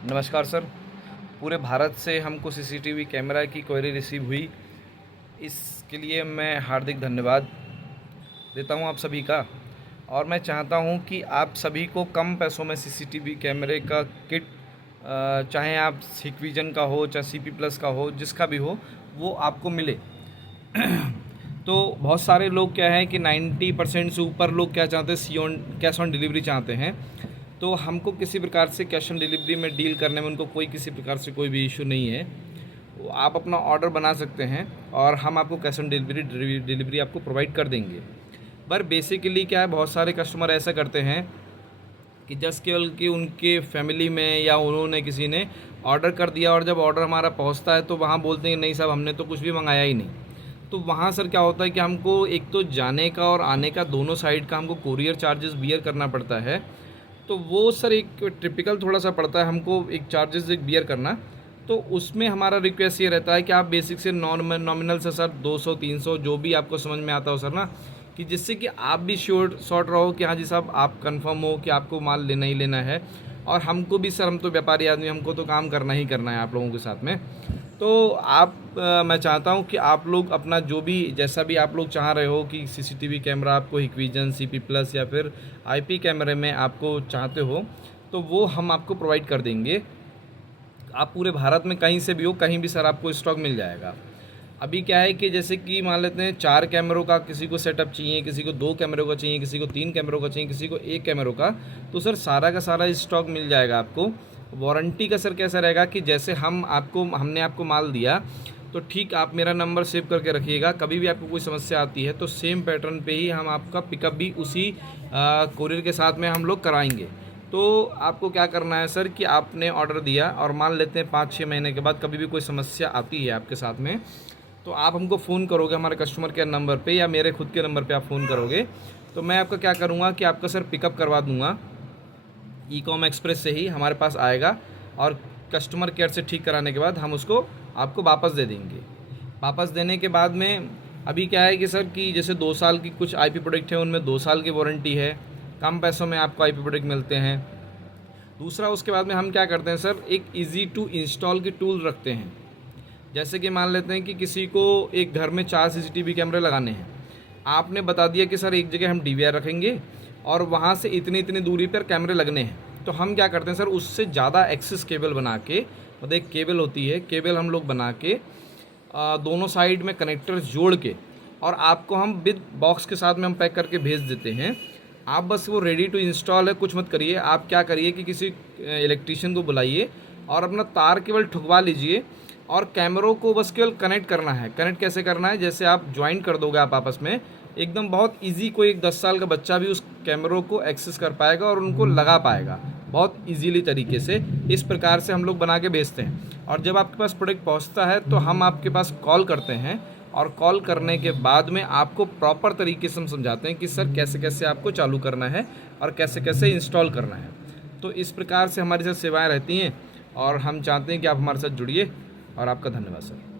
नमस्कार सर। पूरे भारत से हमको सीसीटीवी कैमरा की क्वेरी रिसीव हुई। इसके लिए मैं हार्दिक धन्यवाद देता हूं आप सभी का, और मैं चाहता हूं कि आप सभी को कम पैसों में सीसीटीवी कैमरे का किट, चाहे आप हिकविजन का हो चाहे सीपी प्लस का हो, जिसका भी हो, वो आपको मिले। तो बहुत सारे लोग क्या है कि 90% से ऊपर लोग क्या चाहते हैं, कैश ऑन डिलीवरी चाहते हैं। तो हमको किसी प्रकार से कैश ऑन डिलीवरी में डील करने में उनको किसी प्रकार से कोई भी इशू नहीं है। वो आप अपना ऑर्डर बना सकते हैं और हम आपको कैश ऑन डिलीवरी आपको प्रोवाइड कर देंगे। पर बेसिकली क्या है, बहुत सारे कस्टमर ऐसा करते हैं कि जस्ट केवल कि उनके फैमिली में या उन्होंने किसी ने ऑर्डर कर दिया, और जब ऑर्डर हमारा पहुंचता है तो वहाँ बोलते हैं नहीं साहब, हमने तो कुछ भी मंगाया ही नहीं। तो वहाँ सर क्या होता है कि हमको एक तो जाने का और आने का दोनों साइड का हमको कोरियर चार्जेस बियर करना पड़ता है। तो वो सर एक टिपिकल थोड़ा सा पड़ता है हमको, एक चार्जेस एक बियर करना। तो उसमें हमारा रिक्वेस्ट ये रहता है कि आप बेसिक से नॉमिनल से सर 200-300 जो भी आपको समझ में आता हो सर ना, कि जिससे कि आप भी शॉर्ट रहो कि हाँ जी साहब, आप कंफर्म हो कि आपको माल लेना ही लेना है। और हमको भी सर, हम तो व्यापारी आदमी, हमको तो काम करना ही करना है आप लोगों के साथ में। तो मैं चाहता हूँ कि आप लोग अपना जो भी, जैसा भी आप लोग चाह रहे हो कि सीसीटीवी कैमरा आपको हिकविजन, सीपी प्लस या फिर आईपी कैमरे में आपको चाहते हो, तो वो हम आपको प्रोवाइड कर देंगे। आप पूरे भारत में कहीं से भी हो, कहीं भी सर आपको स्टॉक मिल जाएगा। अभी क्या है कि जैसे कि मान लेते हैं 4 कैमरों का किसी को सेटअप चाहिए, किसी को 2 कैमरों का चाहिए, किसी को 3 कैमरों का चाहिए, किसी को 1 कैमरों का, तो सर सारा का सारा स्टॉक मिल जाएगा आपको। वारंटी का सर कैसा रहेगा कि जैसे हमने आपको माल दिया, तो ठीक आप मेरा नंबर सेव करके रखिएगा। कभी भी आपको कोई समस्या आती है तो सेम पैटर्न पे ही हम आपका पिकअप भी उसी कोरियर के साथ में हम लोग कराएंगे। तो आपको क्या करना है सर कि आपने ऑर्डर दिया और मान लेते हैं 5-6 महीने के बाद कभी भी कोई समस्या आती है आपके साथ में, तो आप हमको फ़ोन करोगे हमारे कस्टमर केयर नंबर पे या मेरे खुद के नंबर पे आप फ़ोन करोगे, तो मैं आपका क्या करूँगा कि आपका सर पिकअप करवा दूँगा। ई-कॉम एक्सप्रेस से ही हमारे पास आएगा और कस्टमर केयर से ठीक कराने के बाद हम उसको आपको वापस दे देंगे। वापस देने के बाद में अभी क्या है कि सर कि जैसे 2 साल की कुछ आईपी प्रोडक्ट हैं, उनमें 2 साल की वारंटी है। कम पैसों में आपको आईपी प्रोडक्ट मिलते हैं। दूसरा, उसके बाद में हम क्या करते हैं सर, एक ईज़ी टू इंस्टॉल की टूल रखते हैं। जैसे कि मान लेते हैं कि किसी को एक घर में 4 सीसीटीवी कैमरे लगाने हैं। आपने बता दिया कि सर एक जगह हम डीवीआर रखेंगे और वहाँ से इतनी इतनी दूरी पर कैमरे लगने हैं। तो हम क्या करते हैं सर, उससे ज़्यादा एक्सेस केबल बना के, मतलब एक केबल होती है, केबल हम लोग बना के दोनों साइड में कनेक्टर्स जोड़ के, और आपको हम विद बॉक्स के साथ में हम पैक करके भेज देते हैं। आप बस वो रेडी टू इंस्टॉल है, कुछ मत करिए। आप क्या करिए कि किसी इलेक्ट्रीशियन को बुलाइए और अपना तार केवल ठुकवा लीजिए, और कैमरों को बस केवल कनेक्ट करना है। कनेक्ट कैसे करना है, जैसे आप ज्वाइन कर दोगे आप आपस में, एकदम बहुत इजी, कोई एक 10 साल का बच्चा भी उस कैमरों को एक्सेस कर पाएगा और उनको लगा पाएगा बहुत इजीली तरीके से। इस प्रकार से हम लोग बना के भेजते हैं, और जब आपके पास प्रोडक्ट पहुंचता है तो हम आपके पास कॉल करते हैं, और कॉल करने के बाद में आपको प्रॉपर तरीके से हम समझाते हैं कि सर कैसे कैसे आपको चालू करना है और कैसे कैसे इंस्टॉल करना है। तो इस प्रकार से हमारी साथ सेवाएँ रहती हैं, और हम चाहते हैं कि आप हमारे साथ जुड़िए। और आपका धन्यवाद सर।